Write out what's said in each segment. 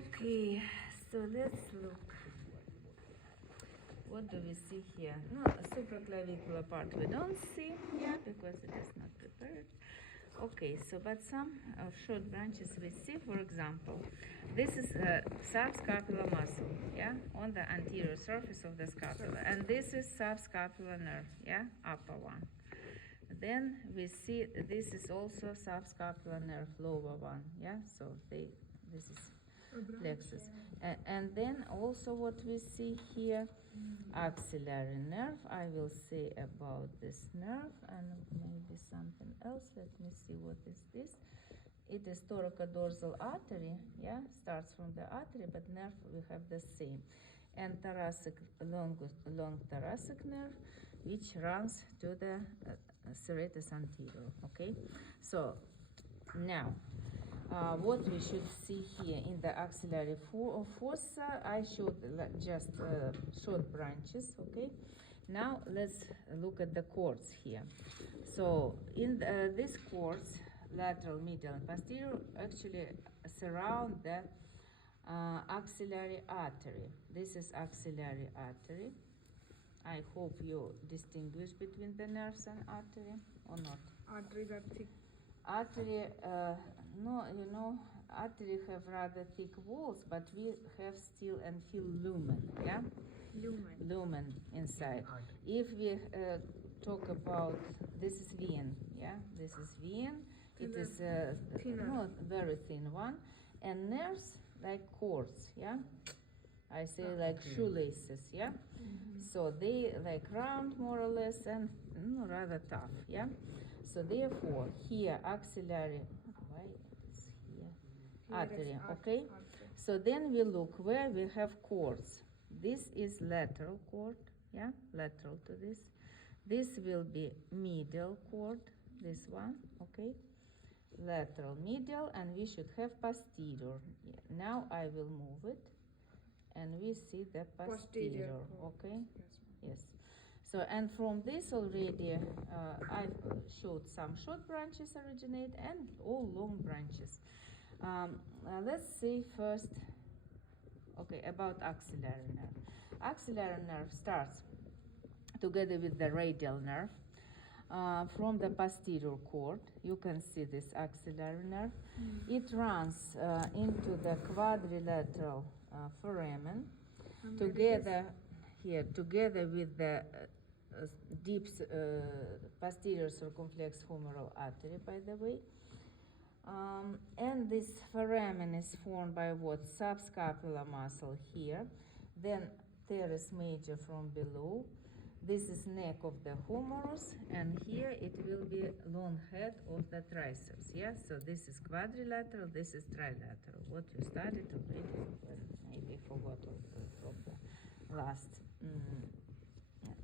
Okay, so let's look. What do we see here? No, supraclavicular part we don't see, yeah, because it is not prepared. Okay, so but some short branches we see. For example, this is a subscapular muscle, yeah, on the anterior surface of the scapula, and this is subscapular nerve, yeah, upper one. Then we see this is also subscapular nerve, lower one, yeah. So this is plexus, and then also what we see here, axillary nerve. I will say about this nerve and maybe something else. Let me see what is this. It is thoracodorsal artery, yeah, starts from the artery, but nerve we have the same, and thoracic long thoracic nerve, which runs to the serratus anterior. Okay, so now what we should see here in the axillary fossa, I showed just short branches. Okay, now let's look at the cords here. So in these cords, lateral, medial, and posterior, actually surround the axillary artery. This is axillary artery. I hope you distinguish between the nerves and artery or not. Arteries are thick. Artery, no, you know, artery have rather thick walls, but we have still and feel lumen, yeah? Lumen inside. If we talk about, this is vein, yeah? This is vein. It is not very thin one. And nerves like cords, yeah? I say like shoelaces, yeah? So they like round more or less and rather tough, yeah? So therefore here axillary, why is here? Artery, okay? So then we look where we have cords. This is lateral cord, yeah? Lateral to this. This will be medial cord, this one, okay? Lateral, medial, and we should have posterior. Yeah. Now I will move it. And we see the posterior, okay? Yes. So, and from this already, I've showed some short branches originate and all long branches. Let's see first, okay, about axillary nerve. Axillary nerve starts together with the radial nerve. From the posterior cord, you can see this axillary nerve. It runs into the quadrilateral foramen, together here, together with the deep posterior circumflex humeral artery, by the way. And this foramen is formed by what? Subscapular muscle here, then teres major from below. This is neck of the humerus, and here it will be long head of the triceps. Yeah, so this is quadrilateral, this is trilateral. What you studied already, maybe forgot of the last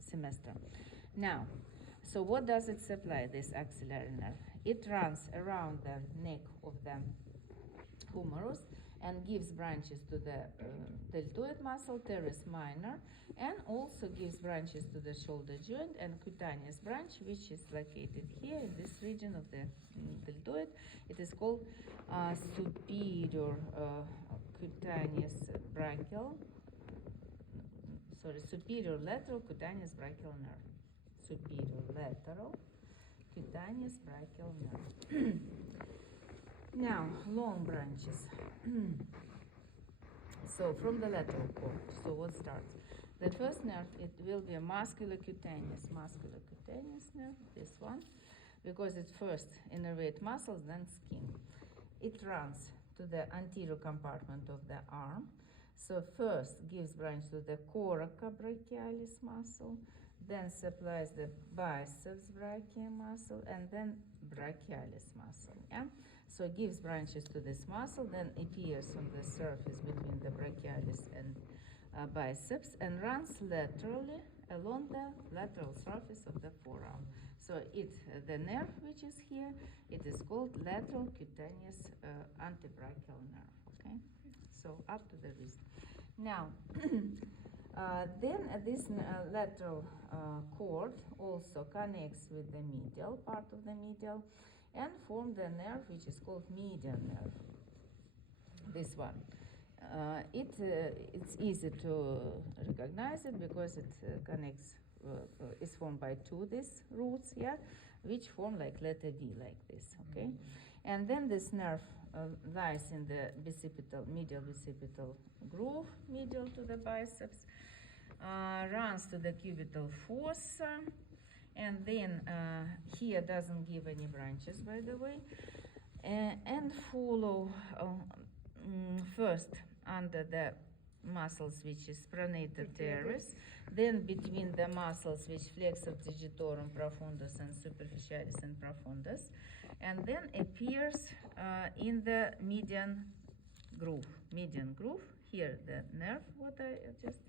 semester. Now, so what does it supply, this axillary nerve? It runs around the neck of the humerus and gives branches to the deltoid muscle, teres minor, and also gives branches to the shoulder joint and cutaneous branch, which is located here in this region of the deltoid. It is called superior cutaneous brachial, superior lateral cutaneous brachial nerve. Superior lateral cutaneous brachial nerve. Now, long branches. So, from the lateral cord, so what starts? The first nerve, it will be a musculocutaneous nerve, this one, because it's first innervate muscles, then skin. It runs to the anterior compartment of the arm. So first gives branch to the coraca brachialis muscle, then supplies the biceps brachial muscle, and then brachialis muscle. Yeah? So it gives branches to this muscle, then appears on the surface between the brachialis and biceps, and runs laterally along the lateral surface of the forearm. So the nerve which is here, it is called lateral cutaneous antebrachial nerve. Okay, so up to the wrist. Now, then this lateral cord also connects with the medial part of the medial and form the nerve which is called median nerve. This one. it's easy to recognize it because it connects, is formed by two these roots, yeah, which form like letter V, like this, okay? And then this nerve lies in the medial bicipital groove, medial to the biceps, runs to the cubital fossa, and then here doesn't give any branches, by the way, and follow first under the muscles which is pronator teres, then between the muscles which flexor digitorum profundus and superficialis and profundus, and then appears in the median groove. Here the nerve, what I just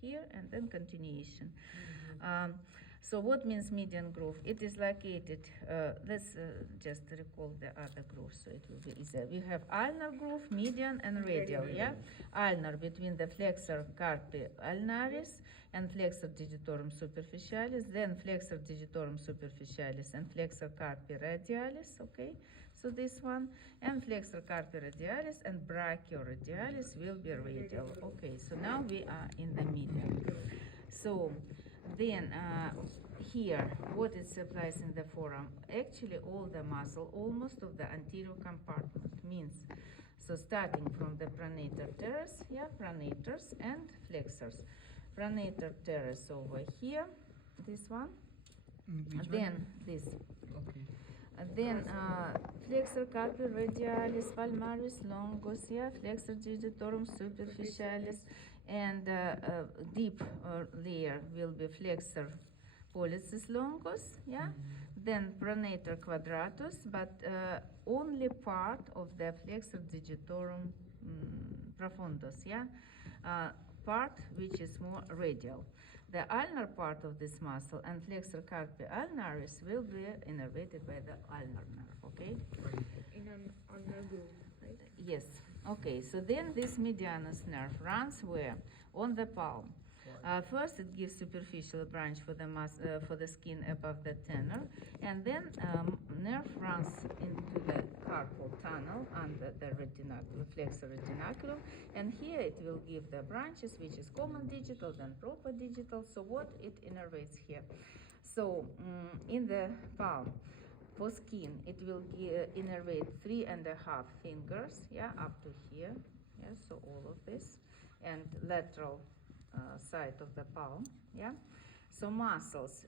here, and then continuation. So what means median groove? It is located, let's just recall the other grooves so it will be easier. We have ulnar groove, median, and radial, yeah? Ulnar between the flexor carpi ulnaris and flexor digitorum superficialis, then flexor digitorum superficialis and flexor carpi radialis, okay? So this one, and flexor carpi radialis and brachioradialis will be radial. Okay, so now we are in the median. So then here, what it supplies in the forearm? Actually, all the muscle, almost of the anterior compartment, means, so starting from the pronator teres, yeah, pronators and flexors. Pronator teres over here, this one, then this. Okay. Then flexor carpi radialis, palmaris longus, yeah, flexor digitorum superficialis, and deep layer will be flexor pollicis longus, yeah, then pronator quadratus, but only part of the flexor digitorum profundus, yeah, part which is more radial. The ulnar part of this muscle and flexor carpi ulnaris will be innervated by the ulnar nerve, okay? In an ulnar groove, right? Yes. Okay, so then this medianus nerve runs where? On the palm. First, it gives superficial branch for the skin above the tenor, and then nerve runs into the carpal tunnel under the retinaculum, flexor retinaculum, and here it will give the branches, which is common digital, then proper digital. So what it innervates here? So in the palm, for skin, it will innervate 3.5 fingers, yeah, up to here, yeah, so all of this, and lateral side of the palm, yeah. So muscles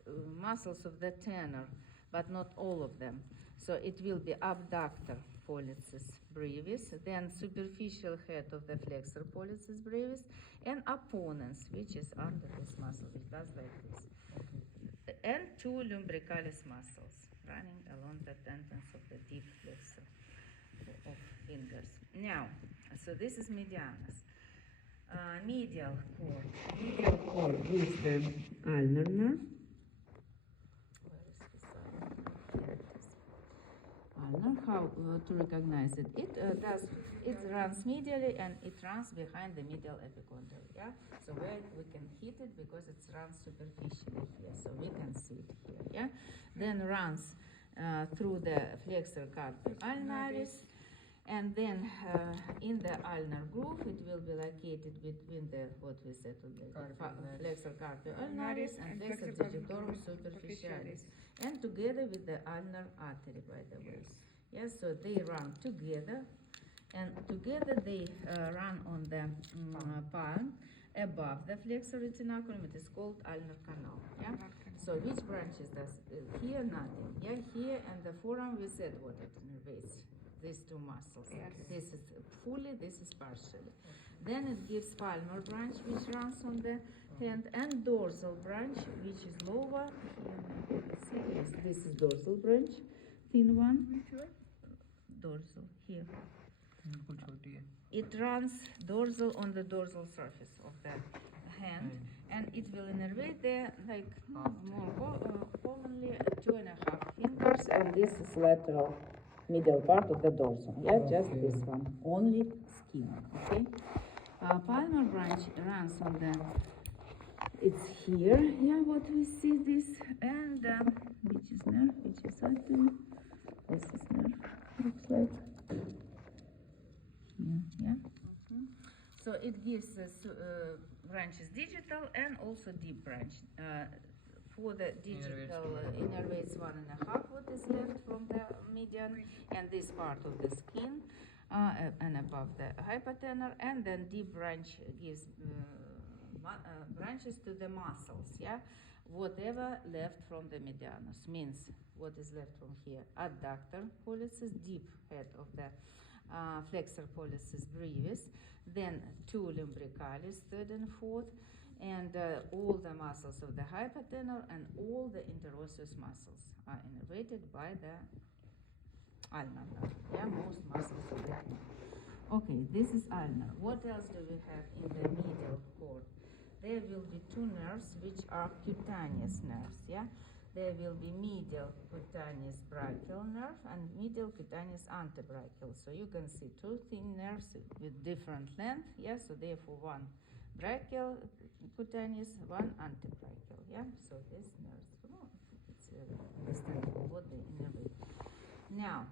of the tenor, but not all of them. So it will be abductor pollicis brevis, then superficial head of the flexor pollicis brevis, and opponents, which is under this muscle, which does like this. And two lumbricalis muscles running along the tendons of the deep flexor of fingers. Now, so this is medianus. Medial cord. Medial cord is the ulnar nerve. Where is this ulnar? Here it is. Ulnar. How to recognize it? It runs medially and it runs behind the medial epicondyle. Yeah. So where we can hit it because it runs superficially here, so we can see it here. Yeah. Then runs through the flexor carpi ulnaris. And then in the ulnar groove, it will be located between the, what we said today, flexor carpi ulnaris and flexor digitorum superficialis. And together with the ulnar artery, by the way. Yes, so they run together. And together they run on the palm above the flexor retinaculum. It is called ulnar canal. Yeah. So which branches does here? Nothing. Yeah, here and the forearm we said what it innervates. These two muscles. Yes. This is fully, this is partially. Then it gives palmar branch, which runs on the hand, and dorsal branch, which is lower. Here, see, yes, this is dorsal branch, thin one. Which one? Dorsal, here. It runs dorsal on the dorsal surface of the hand, and it will innervate there, like more commonly 2.5 fingers, and this is lateral. Middle part of the dorsum, yeah, just this one, only skin, okay? Palmar branch runs on the, it's here, yeah, what we see this, and which is nerve, which is artery, this is nerve, looks like, here, yeah. So it gives us branches digital and also deep branch. For the digital innervates 1.5 what is left from the median and this part of the skin and above the hypotenor, and then deep branch gives branches to the muscles, yeah. Whatever left from the medianus means what is left from here: adductor pollicis, deep head of the flexor pollicis brevis, then 2 lumbricalis, third and fourth, and all the muscles of the hypotenor and all the interosseous muscles are innervated by the ulnar nerve. Yeah, most muscles of the neck. Okay, this is ulnar. What else do we have in the medial cord? There will be 2 nerves which are cutaneous nerves. Yeah, there will be medial cutaneous brachial nerve and medial cutaneous antebrachial. So you can see 2 thin nerves with different length. Yeah, so therefore 1 brachial cutaneous, 1 antebrachial. Yeah, so these nerves. Well, it's understandable what they innervate. Now,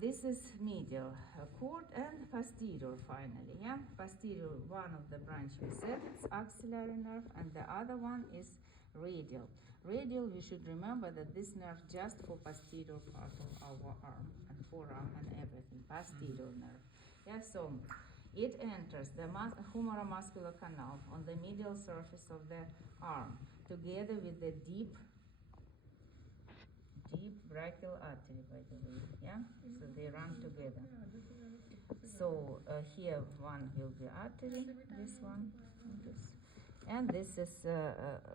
this is medial cord and posterior finally, yeah. Posterior, one of the branch we said it's axillary nerve and the other one is radial. Radial, we should remember that this nerve just for posterior part of our arm and forearm and everything, posterior nerve. Yeah, so it enters the humoromuscular canal on the medial surface of the arm together with the deep brachial artery, by the way, yeah? So they run together. So here one will be artery, this one, and this is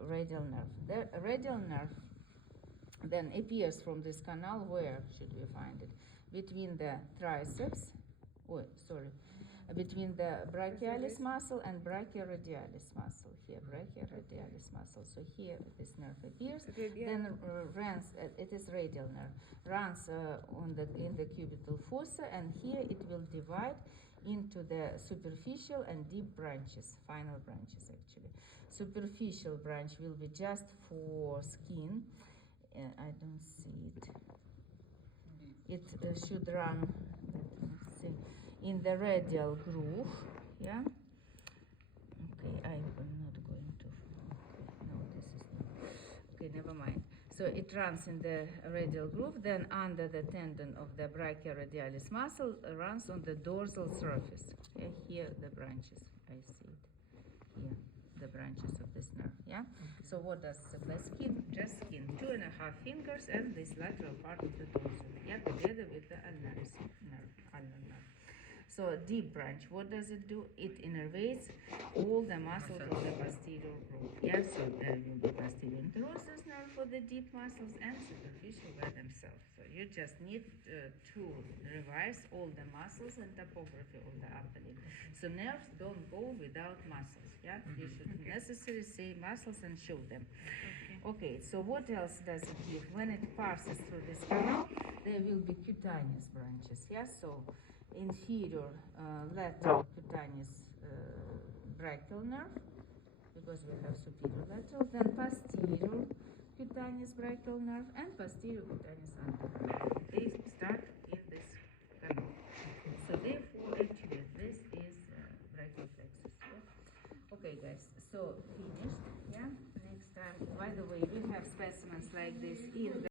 radial nerve. The radial nerve then appears from this canal. Where should we find it? Between the triceps, between the brachialis muscle and brachioradialis muscle. Here, brachioradialis muscle. So here this nerve appears, then runs. It is radial nerve. Runs in the cubital fossa, and here it will divide into the superficial and deep branches, final branches actually. Superficial branch will be just for skin. I don't see it. It should run. Let's see. In the radial groove, yeah. Okay, I'm not going to. No, this is not. Okay, never mind. So it runs in the radial groove, then under the tendon of the brachioradialis muscle runs on the dorsal surface. Okay, here the branches. I see it. Here, the branches of this nerve. Yeah. Okay. So what does the skin? Just skin. 2.5 fingers and this lateral part of the dorsal. Yeah, together with the ulnaris nerve, ulnar nerve. So deep branch, what does it do? It innervates all the muscles of the posterior groove. Yeah, so there will be posterior interosseous nerve for the deep muscles and superficial by themselves. So you just need to revise all the muscles and topography of the upper limb. So nerves don't go without muscles. Yeah, you should necessarily say muscles and show them. Okay, so what else does it give? When it passes through this canal, there will be cutaneous branches. Yeah, so inferior lateral cutaneous brachial nerve, because we have superior lateral, then posterior cutaneous brachial nerve and posterior cutaneous antebrachial. They start in this canal. So therefore, actually, this is brachial plexus. Yeah? Okay, guys, so finished. Yeah. Next time, by the way, we have specimens like this in the